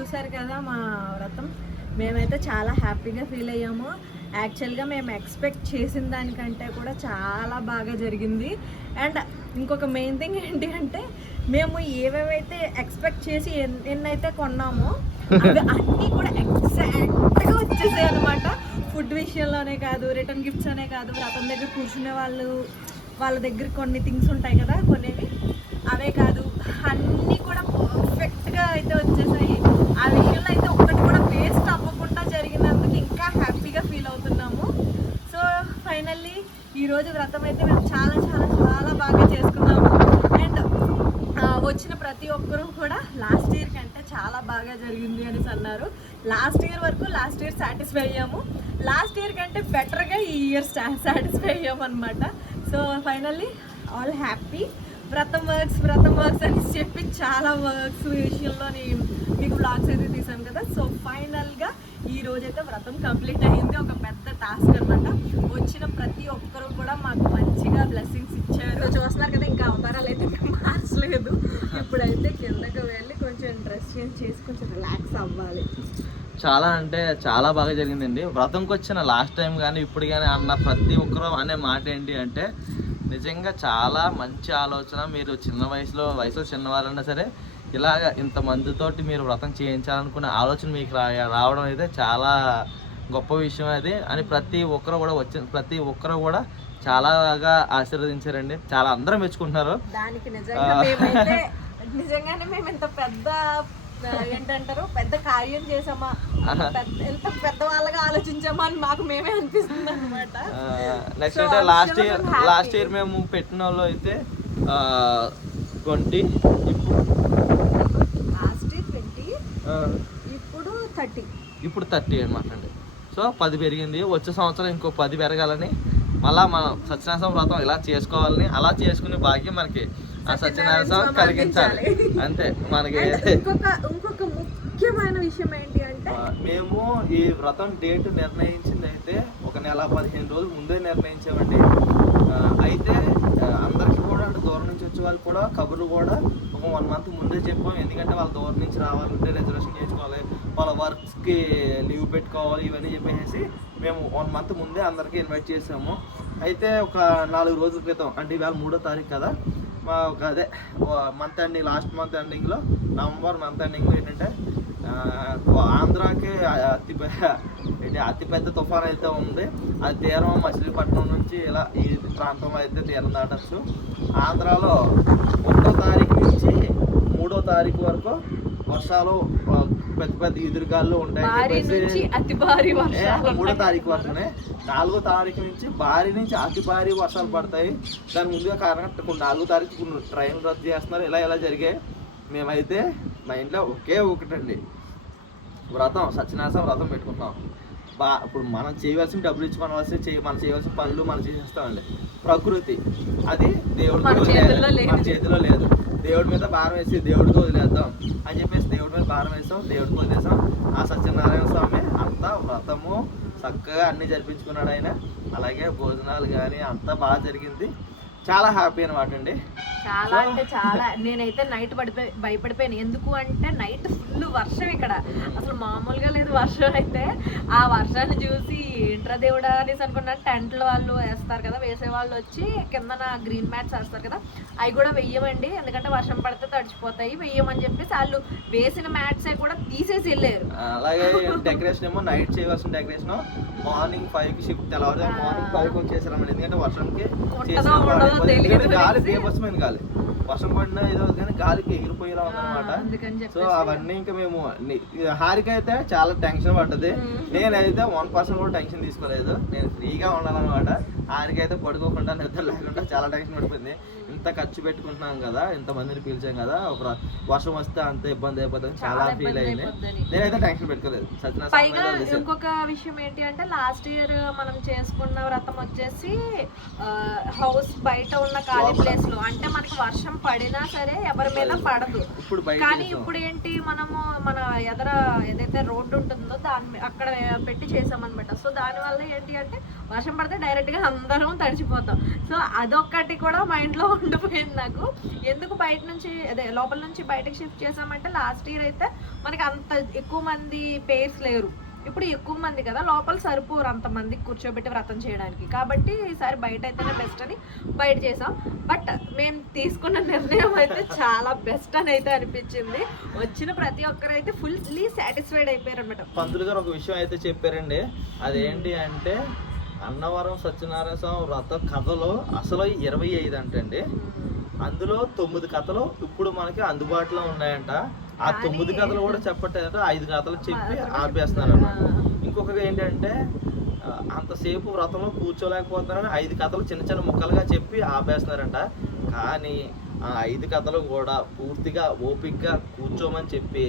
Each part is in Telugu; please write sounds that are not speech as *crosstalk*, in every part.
చూసారు కదా మా వ్రతం. మేమైతే చాలా హ్యాపీగా ఫీల్ అయ్యాము. యాక్చువల్గా మేము ఎక్స్పెక్ట్ చేసిన దానికంటే కూడా చాలా బాగా జరిగింది. అండ్ ఇంకొక మెయిన్ థింగ్ ఏంటి అంటే మేము ఏవేవైతే ఎక్స్పెక్ట్ చేసి ఎన్- ఎన్నైతే కొన్నామో అవి *laughs* అన్నీ కూడా ఎగ్జాక్ట్గా వచ్చేసాయి అనమాట ఫుడ్ విషయంలోనే కాదు రిటర్న్ గిఫ్ట్స్ అనే కాదు వ్రతం దగ్గర కూర్చునే వాళ్ళు వాళ్ళ దగ్గర కొన్ని థింగ్స్ ఉంటాయి కదా కొన్నివి అవే కాదు అన్నీ కూడా పర్ఫెక్ట్గా అయితే వచ్చేసాయి ఆ విషయంలో అయితే ఒక్కటి కూడా వేస్ట్ అవ్వకుండా జరిగినందుకు ఇంకా హ్యాపీగా ఫీల్ అవుతున్నాము సో ఫైనల్లీ ఈరోజు వ్రతం అయితే మేము చాలా చాలా చాలా బాగా చేసుకున్నాము. అండ్ వచ్చిన ప్రతి ఒక్కరూ కూడా లాస్ట్ ఇయర్ కంటే చాలా బాగా జరిగింది అనేసి అన్నారు. లాస్ట్ ఇయర్ వరకు లాస్ట్ ఇయర్ సాటిస్ఫై అయ్యాము. లాస్ట్ ఇయర్ కంటే బెటర్గా ఈ ఇయర్ సాటిస్ఫై అయ్యాము అనమాట సో ఫైనల్లీ ఆల్ హ్యాపీ. వ్రతం వర్క్స్ వ్రతం వర్క్స్ అని చెప్పి చాలా వర్క్స్ విషయంలో నేను మీకు బ్లాగ్స్ అయితే తీసాను కదా. సో ఫైనల్గా ఈ రోజైతే వ్రతం కంప్లీట్ అయ్యింది. ఒక పెద్ద టాస్క్ అనమాట వచ్చిన ప్రతి ఒక్కరు కూడా మాకు మంచిగా బ్లెస్సింగ్స్ ఇచ్చారు. చూస్తున్నారు కదా ఇంకా అవతారాలు అయితే మేము మార్చలేదు. ఇప్పుడైతే కిందకి వెళ్ళి కొంచెం డ్రెస్ చేంజ్ చేసి కొంచెం రిలాక్స్ అవ్వాలి. చాలా అంటే చాలా బాగా జరిగిందండి. వ్రతంకి వచ్చిన లాస్ట్ టైం కానీ ఇప్పుడు కానీ అన్న ప్రతి ఒక్కరు అనే మాట ఏంటి అంటే నిజంగా చాలా మంచి ఆలోచన. మీరు చిన్న వయసులో వయసులో చిన్నవాళ్ళన్నా సరే ఇలాగ ఇంతమందితోటి మీరు వ్రతం చేయించాలనుకునే ఆలోచన మీకు రా రావడం అయితే చాలా గొప్ప విషయం అది. అని ప్రతి ఒక్కరు కూడా వచ్చిన ప్రతి ఒక్కరు కూడా చాలా బాగా ఆశీర్వదించారండి. చాలా అందరూ మెచ్చుకుంటున్నారు. దానికి నిజంగానే మేము ఇంత పెద్ద ఏంటంటారు పెద్ద కార్యం చేసామా ఎంత పెద్ద వాళ్ళగా ఆలోచించామా అని మాకు మేమే అనిపిస్తుంది అనమాట నెక్స్ట్ అయితే లాస్ట్ ఇయర్. లాస్ట్ ఇయర్ మేము పెట్టిన వాళ్ళు అయితే ట్వంటీ ఇప్పుడు థర్టీ. ఇప్పుడు థర్టీ అనమాట అండి. సో పది పెరిగింది. వచ్చే సంవత్సరం ఇంకో పది పెరగాలని మళ్ళా మనం సత్యనారాయణ వ్రతం ఇలా చేసుకోవాలని అలా చేసుకునే భాగ్యం మనకి ఆ సత్యనారాయణ స్వామి కలిగించాలి. అంతే మనకి ఇంకొక ఇంకొక ముఖ్యమైన విషయం ఏంటి అంటే? మేము ఈ వ్రతం డేట్ నిర్ణయించింది అయితే ఒక నెల పదిహేను రోజులు ముందే నిర్ణయించామండి. అయితే అందరికీ అంటే దూరం నుంచి వచ్చే వాళ్ళు కూడా కబుర్లు కూడా ఒక వన్ మంత్ ముందే చెప్పాం. ఎందుకంటే వాళ్ళ దూరం నుంచి రావాలంటే రిజర్వేషన్ చేసుకోవాలి వాళ్ళ వర్క్స్కి లీవ్ పెట్టుకోవాలి ఇవన్నీ చెప్పేసి మేము వన్ మంత్ ముందే అందరికీ ఇన్వైట్ చేసాము. అయితే ఒక నాలుగు రోజుల క్రితం అంటే ఇవాళ మూడో తారీఖు కదా మా ఒక అదే మంత్ ఎండింగ్ లాస్ట్ మంత్ ఎండింగ్లో నవంబర్ మంత్ ఎండింగ్లో ఏంటంటే ఆంధ్రాకి అతి ఏంటి అతిపెద్ద తుఫాన్ అయితే ఉంది. అది తీరం మచిలీపట్నం నుంచి ఇలా ఈ ప్రాంతంలో అయితే తీరం దాటచ్చు. ఆంధ్రాలో ఒకటో తారీఖు నుంచి మూడో తారీఖు వరకు వర్షాలు పెద్ద పెద్ద ఎదురుగాళ్ళు వర్షాలు మూడో తారీఖు వరకునే. నాలుగో తారీఖు నుంచి భారీ నుంచి అతి భారీ వర్షాలు పడతాయి. దాని ముందుగా కారణం నాలుగో తారీఖు కొన్ని ట్రైన్లు రద్దు చేస్తున్నారు. ఇలా ఇలా జరిగాయి. మేమైతే మా ఇంట్లో ఒకే ఒకటండి. వ్రతం సత్యనారాయణ వ్రతం పెట్టుకుంటాం బా ఇప్పుడు మనం చేయవలసిన డబ్బులు ఇచ్చుకోవాల్సి చేయ మనం చేయవలసిన పనులు మనం చేసేస్తామండి. ప్రకృతి. అది దేవుడి మన. మన. చేతిలో లేదు. దేవుడి మీద భారం వేసి దేవుడికి వదిలేద్దాం. అని చెప్పేసి దేవుడి మీద భారం వేసాం దేవుడికి వదిలేసాం ఆ సత్యనారాయణ స్వామి అంతా వ్రతము చక్కగా అన్ని జరిపించుకున్నాడు ఆయన. అలాగే భోజనాలు కానీ అంతా బాగా జరిగింది. చాలా హ్యాపీ అనమాట అండి. చాలా అంటే చాలా. నేనైతే నైట్ పడిపోయి భయపడిపోయాను. ఎందుకు అంటే నైట్ ఫుల్ వర్షం ఇక్కడ. అసలు మామూలుగా లేదు వర్షం అయితే. ఆ వర్షాన్ని చూసి ఏంట్రా దేవుడా అనేసి అనుకున్నాను టెంట్లు వాళ్ళు వేస్తారు కదా వేసే వాళ్ళు వచ్చి కిందన గ్రీన్ మ్యాట్స్ వేస్తారు కదా అవి కూడా వెయ్యమండి. ఎందుకంటే వర్షం పడితే తడిచిపోతాయి వెయ్యమని చెప్పేసి వాళ్ళు వేసిన మ్యాట్స్ కూడా తీసేసి వెళ్ళారు. అలాగే డెకరేషన్ ఏమో నైట్ చేయవలసిన డెకరేషన్. మార్నింగ్ ఫైవ్కి షిఫ్ట్ మార్నింగ్ ఫైవ్కి వచ్చేసారన్నమాట ఎందుకంటే వర్షంకి ఉండదో తెలియదు గాలి గాలి వర్షం పడినా ఏదో కానీ గాలికి ఎగిరిపోయేలా ఉందన్నమాట. సో అవన్నీ ఇంకా మేము హారిక అయితే చాలా టెన్షన్ పడ్డది. నేనైతే వన్ పర్సెంట్ కూడా టెన్షన్ తీసుకోలేదు. నేను ఫ్రీగా ఉండాలన్నమాట. హారిక అయితే పడుకోకుండా నిద్ర లేకుండా చాలా టెన్షన్ పడిపోయింది. ఇంత ఖర్చు పెట్టుకుంటున్నాం కదా ఇంత మందిని పిలిచాం కదా ఒక వర్షం వస్తే అంత ఇబ్బంది అయిపోతుంది చాలా ఫీల్ అయింది. నేనైతే టెన్షన్ పెట్టుకోలేదు పైగా. ఇంకొక విషయం ఏంటి అంటే లాస్ట్ ఇయర్ మనం చేసుకున్న వ్రతం వచ్చేసి హౌస్ బయట ఉన్న ఖాళీ. ప్లేస్లో అంటే మనకి వర్షం పడినా సరే ఎవరి మీద పడదు కానీ. ఇప్పుడు ఏంటి మనము మన ఎదర ఏదైతే రోడ్డు ఉంటుందో దాని అక్కడ పెట్టి చేసామన్నమాట సో దాని వల్ల ఏంటి అంటే వర్షం పడితే డైరెక్ట్గా అందరం తడిచిపోతాం సో అదొక్కటి కూడా మైండ్లో ఉండిపోయింది నాకు. ఎందుకు బయట నుంచి అదే లోపల నుంచి బయటకు షిఫ్ట్ చేసామంటే లాస్ట్ ఇయర్ అయితే మనకి అంత ఎక్కువ మంది పేర్స్ లేరు. ఇప్పుడు ఎక్కువ మంది కదా లోపల సరిపోరు అంత మంది కూర్చోబెట్టి వ్రతం చేయడానికి. కాబట్టి ఈసారి బయట అయితేనే బెస్ట్ అని బయట చేసాం బట్ మేము తీసుకున్న నిర్ణయం అయితే చాలా బెస్ట్ అని అయితే అనిపించింది. వచ్చిన ప్రతి ఒక్కరైతే ఫుల్లీ సాటిస్ఫైడ్ అయిపోయారు అనమాట పంతులు గారు ఒక విషయం అయితే చెప్పారండి. అదేంటి అంటే అన్నవరం సత్యనారాయణ స్వామి వ్రత కథలో అసలు ఇరవై ఐదు అంటండి. అందులో తొమ్మిది కథలు ఇప్పుడు మనకి అందుబాటులో ఉన్నాయంట. ఆ తొమ్మిది కథలు కూడా చెప్పట్లేదంట ఐదు కథలు చెప్పి ఆపేస్తున్నారు అన్నమాట ఇంకొకటి ఏంటంటే అంతసేపు వ్రతంలో కూర్చోలేకపోతున్నారని ఐదు కథలు చిన్న చిన్న ముక్కలుగా చెప్పి ఆపేస్తున్నారంట. కానీ ఆ ఐదు కథలు కూడా పూర్తిగా ఓపిక్గా కూర్చోమని చెప్పి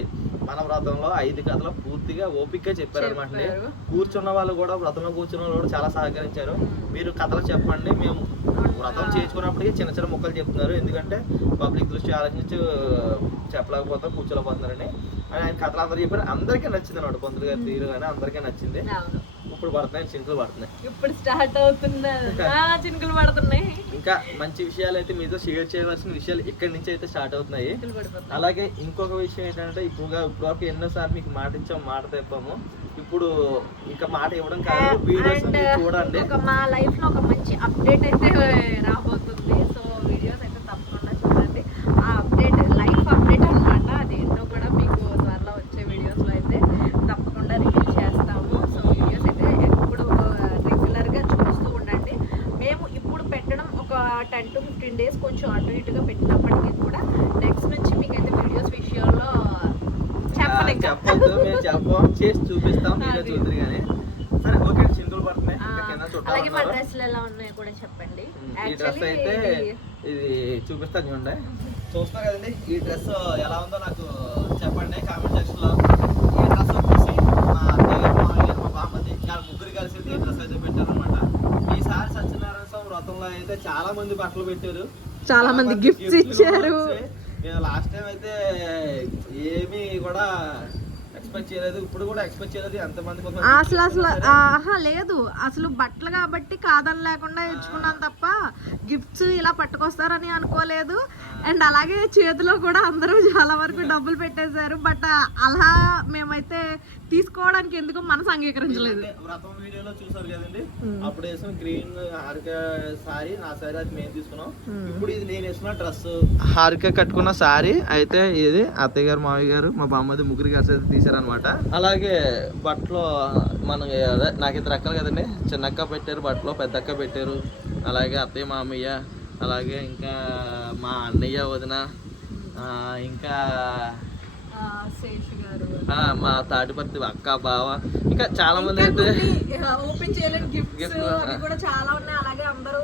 మన వ్రతంలో ఐదు కథలు పూర్తిగా ఓపిక్గా చెప్పారనమాట చెప్పారు. కూర్చున్న వాళ్ళు కూడా వ్రతంలో కూర్చున్న వాళ్ళు కూడా చాలా సహకరించారు. మీరు కథలు చెప్పండి. మేము వ్రతం చేసుకున్నప్పటికీ చిన్న చిన్న ముక్కలు చెప్తున్నారు. ఎందుకంటే పబ్లిక్ దృష్టి ఆలోచించి చెప్పలేకపోతాం కూర్చోలేకపోతున్నారని. అని ఆయన కథలు అందరూ చెప్పారు. అందరికీ నచ్చింది అన్నమాట. పంతులు గారి తీరు కానీ అందరికీ నచ్చింది. ఇప్పుడు పడుతున్నాయి చింతలు పడుతున్నాయి. ఇప్పుడు స్టార్ట్ చినుకులు పడుతున్నాయి. ఇంకా మంచి విషయాలు అయితే మీతో షేర్ చేయవలసిన విషయాలు ఇక్కడి నుంచి అయితే స్టార్ట్ అవుతున్నాయి. అలాగే ఇంకొక విషయం ఏంటంటే ఇప్పుడుగా ఇప్పటివరకు ఎన్నోసార్లు మీకు మాట ఇచ్చాం మాట తెప్పాము. ఇప్పుడు ఇంకా మాట ఇవ్వడం కాదు వీడియోస్ చూడండి. మా లైఫ్లో ఒక మంచి అప్డేట్ అయితే రాబోతుంది సో వీడియోస్ అయితే తప్పకుండా చూడండి ఆ అప్డేట్ లైఫ్ అప్డేట్ అన్నమాట అదేంటో కూడా మీకు త్వరలో వచ్చే వీడియోస్లో అయితే తప్పకుండా రివీల్ చేస్తాము సో వీడియోస్ అయితే ఎప్పుడు రెగ్యులర్గా చూస్తూ ఉండండి మేము ఇప్పుడు పెట్టడం ఒక టెన్ టు ఫిఫ్టీన్ డేస్ కొంచెం అటు ఇటుగా పెట్టినప్పటికీ కూడా నెక్స్ట్ నుంచి మీకైతే వీడియోస్ విషయంలో చెప్పను ఇంకా. చెప్పొద్దు మేము చెప్పం *laughs* చేసి చూపిస్తాం మీరే అది. చూద్దరు కానీ సరే ఓకే పడుతున్నాయి అలాగే మా. డ్రెస్లు ఎలా ఉన్నాయో కూడా చెప్పండి ఈ డ్రెస్ Actually, అయితే ఇది- చూపిస్తాను చూడండి చూస్తున్నా కదండి ఈ డ్రెస్ ఎలా ఉందో నాకు చెప్పండి కామెంట్ సెక్షన్లో ఈ డ్రెస్ వచ్చేసి మా అత్తయ్య గారు, మామయ్య గారు, మా బామ్మది ఇలా ముగ్గురు కలిసి ఈ డ్రెస్ అయితే పెట్టారనమాట ఈసారి సత్యనారాయణ స్వామి వ్రతంలో అయితే చాలా మంది బట్టలు పెట్టారు. చాలా మంది గిఫ్ట్స్ ఇచ్చారు. నేను లాస్ట్ టైం అయితే ఏమీ కూడా ఎక్స్పెక్ట్ చేయలేదు. ఇప్పుడు కూడా ఎక్స్పెక్ట్ చేయలేదు. ఎంతమంది అసలు అసలు. ఆహా లేదు. అసలు బట్టలు కాబట్టి కాదని లేకుండా ఇచ్చుకున్నాను తప్ప గిఫ్ట్స్ ఇలా పట్టుకొస్తారని అనుకోలేదు. అండ్ అలాగే చేతిలో కూడా అందరూ చాలా వరకు డబ్బులు పెట్టేశారు. బట్ అలా మేమైతే తీసుకోవడానికి ఎందుకు మనసు అంగీకరించలేదు. వ్రతం వీడియోలో చూసారు కదండి. అప్పుడు వేసిన గ్రీన్ హారిక సారీ నా సారీ అది మేము తీసుకున్నాం. ఇప్పుడు ఇది నేను వేసిన డ్రెస్. హారిక కట్టుకున్న సారీ అయితే ఇది అత్తయ్య గారు మావయ్య గారు మా బామ్మది ముగ్గురు కలిసి అయితే తీసారనమాట అలాగే బట్టలు మనం నాకు ఇద్దరు అక్కలు కదండి. చిన్నక్క పెట్టారు బట్టలు పెద్దక్క పెట్టారు. అలాగే అత్తయ్య మామయ్య అలాగే ఇంకా మా అన్నయ్య వదిన ఆ, ఇంకా మా తాటిపర్తి అక్క బావ ఇంకా చాలా మంది అయితే ఓపెన్ చేయలేని గిఫ్ట్స్ కూడా చాలా ఉన్నాయి. అలాగే అందరూ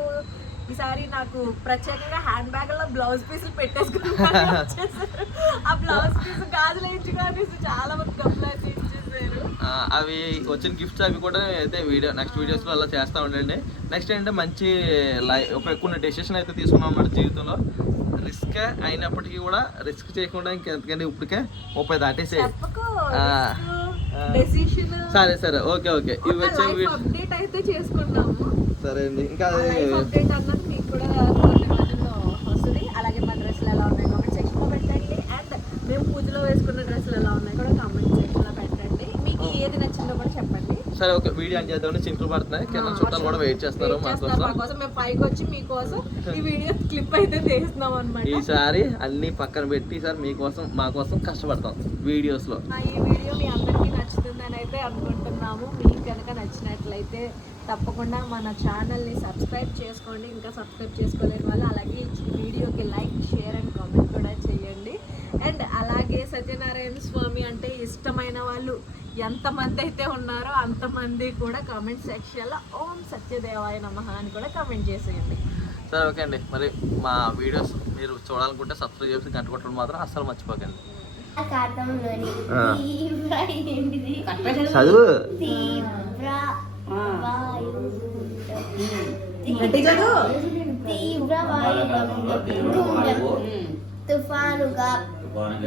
ఈసారి నాకు ప్రత్యేకంగా హ్యాండ్ బ్యాగ్లో బ్లౌజ్ పీసులు పెట్టేసుకుని మరీ వచ్చేసారు. ఆ బ్లౌజ్ పీస్ *laughs* గాజులు వేయించుకొని చాలా మంది ఆ, అవి వచ్చిన గిఫ్ట్స్ అవి కూడా అయితే వీడియో నెక్స్ట్ వీడియోస్లో అలా చేస్తూ ఉండండి. నెక్స్ట్ ఏంటంటే మంచి లై ఒక కొన్ని డెసిషన్ అయితే తీసుకున్నాం అన్నమాట జీవితంలో. రిస్క్ అయినప్పటికీ కూడా రిస్క్ చేయకుండా ఇంకెంతకంటే ఇప్పటికే ముప్పై దాటేసే సరే సరే ఓకే ఓకే. ఇవి వచ్చే లైఫ్ అప్డేట్ అయితే చేసుకున్నాము. సరే అండి ఇంకా ఆ అది లైఫ్ అప్డేట్ అన్నది మీకు కూడా వస్తుంది. అలాగే మా డ్రెస్సులు ఎలా ఉన్నాయి? కామెంట్ పెట్టండి. అండ్ మేము పూజలో వేసుకున్న డ్రెస్సులు ఎలా ఉన్నాయి కూడా కామెంట్ సెక్షన్లో పెట్టండి మీకు ఏది నచ్చిందో కూడా చెప్పండి సరే ఓకే వీడియో అని చేద్దామంటే చింకులు పడుతున్నాయి కింద చుట్టాలు కూడా వెయిట్ కోసం. మేము పైకి వచ్చి మీకోసం ఈ వీడియో *laughs* క్లిప్ అయితే తీస్తున్నాం అనమాట ఈసారి అన్ని పక్కన పెట్టి ఈసారి మీకోసం మా కోసం కష్టపడతాం వీడియోస్లో. ఈ వీడియో మీ అందరికీ నచ్చుతుందని అయితే అనుకుంటున్నాము. మీకు కనుక నచ్చినట్లయితే తప్పకుండా మన ఛానల్ని సబ్స్క్రైబ్ చేసుకోండి. ఇంకా సబ్స్క్రైబ్ చేసుకోలేని వాళ్ళు అలాగే ఈ వీడియోకి లైక్ షేర్ అండ్ కామెంట్ కూడా చేయండి. అండ్ అలాగే సత్యనారాయణ స్వామి అంటే ఇష్టమైన వాళ్ళు ఎంతమంది అయితే ఉన్నారో అంతమంది కూడా కామెంట్ సెక్షన్లో ఓం సత్యదేవాయ నమః అని కూడా కామెంట్ చేసేయండి. సరే ఓకే అండి. మరి మా వీడియోస్ మీరు చూడాలనుకుంటే సబ్స్క్రైబ్ చేసి గంట కొట్టడం మాత్రం అస్సలు మర్చిపోకండి. చదువు. తుఫానుగా.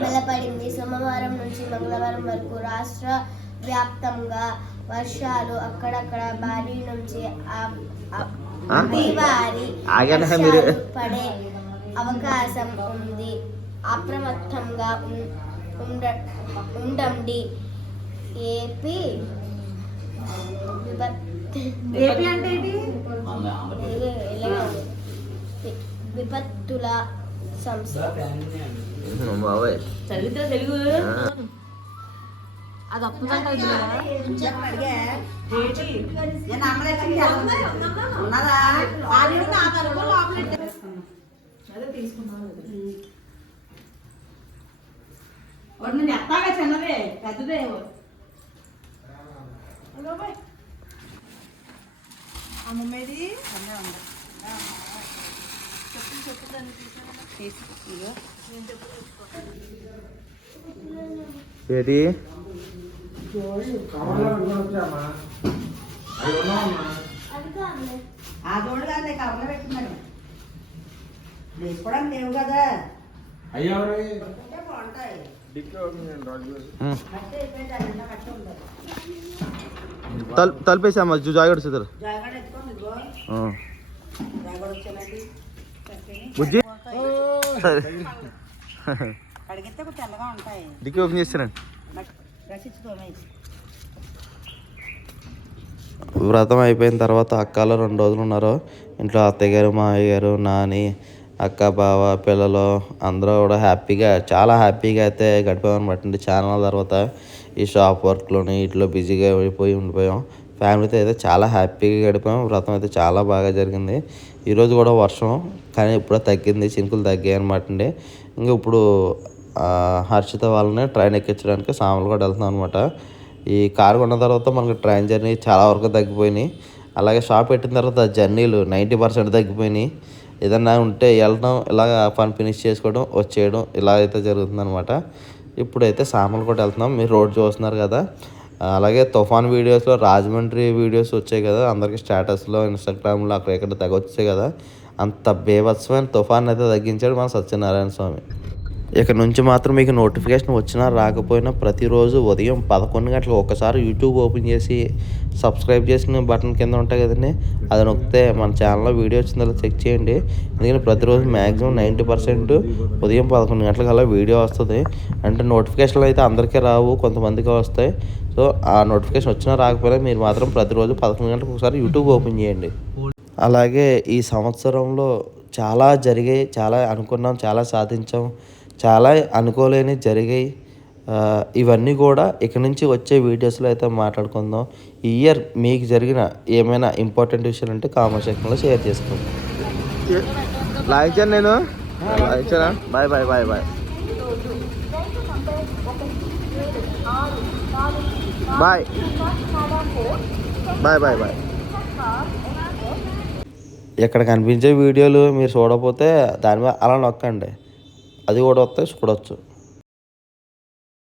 బలపడింది. సోమవారం నుంచి మంగళవారం వరకు రాష్ట్ర వ్యాప్తంగా వర్షాలు అక్కడక్కడ భారీ నుంచి పడే అవకాశం ఉంది. అప్రమత్తంగా ఉండండి. ఏపీ విపత్తుల సంస్థ. తెలుగు. అది అప్పుదంట నేను ఎత్తాగా చిన్నదే పెద్దదే అమ్మమ్మది చెప్పు చెప్పు దాన్ని ఏది? ఆ తోడు కాదు కవర్లో పెట్టున్నాను వేసుకోవడానికి లేవు కదా. అయ్యవరు సరే డిక్కీ ఓపెన్ చేస్తారండి వ్రతం అయిపోయిన తర్వాత అక్కలు రెండు రోజులు ఉన్నారు. ఇంట్లో అత్తయ్య గారు మావయ్య గారు నాని అక్క బావ పిల్లలు అందరూ కూడా హ్యాపీగా చాలా హ్యాపీగా అయితే గడిపామన్నమాట అండి చాలా తర్వాత ఈ షాప్ వర్క్లోని ఇట్లో బిజీగా అయిపోయి ఉండిపోయాం. ఫ్యామిలీతో అయితే చాలా హ్యాపీగా గడిపాం వ్రతం అయితే చాలా బాగా జరిగింది. ఈరోజు కూడా వర్షం కానీ ఇప్పుడే తగ్గింది చినుకులు తగ్గాయి అనమాట అండి ఇంకా ఇప్పుడు హర్షిత వాళ్ళని ట్రైన్ ఎక్కించడానికి సామలు కూడా వెళ్తున్నాం అనమాట ఈ కారు కొన్న తర్వాత మనకి ట్రైన్ జర్నీ చాలా వరకు తగ్గిపోయినాయి. అలాగే షాప్ పెట్టిన తర్వాత జర్నీలు నైంటీ పర్సెంట్ తగ్గిపోయినాయి. ఏదన్నా ఉంటే వెళ్ళడం ఇలాగ పని ఫినిష్ చేసుకోవడం వచ్చేయడం ఇలా అయితే జరుగుతుంది అనమాట ఇప్పుడైతే సామలు కూడా వెళ్తున్నాం. మీరు రోడ్ చూస్తున్నారు కదా. అలాగే తుఫాన్ వీడియోస్లో రాజమండ్రి వీడియోస్ వచ్చాయి కదా. అందరికీ స్టేటస్లో ఇన్స్టాగ్రామ్లో అక్కడ ఇక్కడ తగ్గొచ్చాయి కదా. అంత బేభత్సమైన తుఫాన్ అయితే తగ్గించాడు మన సత్యనారాయణ స్వామి. ఇక నుంచి మాత్రం మీకు నోటిఫికేషన్ వచ్చినా రాకపోయినా ప్రతిరోజు ఉదయం పదకొండు గంటలకు ఒకసారి యూట్యూబ్ ఓపెన్ చేసి సబ్స్క్రైబ్ చేసిన బటన్ కింద ఉంటాయి కదండి. అది నొక్కితే మన ఛానల్లో వీడియో వచ్చిందో చెక్ చేయండి. ఎందుకంటే ప్రతిరోజు మ్యాక్సిమం నైంటీ పర్సెంట్ ఉదయం పదకొండు గంటలకల్లా వీడియో వస్తుంది. అంటే నోటిఫికేషన్లు అయితే అందరికీ రావు కొంతమందికి వస్తాయి. సో ఆ నోటిఫికేషన్ వచ్చినా రాకపోయినా మీరు మాత్రం ప్రతిరోజు పదకొండు గంటలకు ఒకసారి యూట్యూబ్ ఓపెన్ చేయండి. అలాగే ఈ సంవత్సరంలో చాలా జరిగాయి చాలా అనుకున్నాం చాలా సాధించాం. చాలా అనుకోలేని జరిగాయి. ఇవన్నీ కూడా ఇక నుంచి వచ్చే వీడియోస్లో అయితే మాట్లాడుకుందాం. ఈ ఇయర్ మీకు జరిగిన ఏమైనా ఇంపార్టెంట్ విషయాలు అంటే కామెంట్ సెక్షన్లో షేర్ చేసుకోండి. లాగించాను నేను. Bye bye bye bye. Bye. Bye bye bye. ఇక్కడ కనిపించే వీడియోలు మీరు చూడకపోతే దాని మీద అలా నొక్కండి. అది కూడా వస్తాయి చూడవచ్చు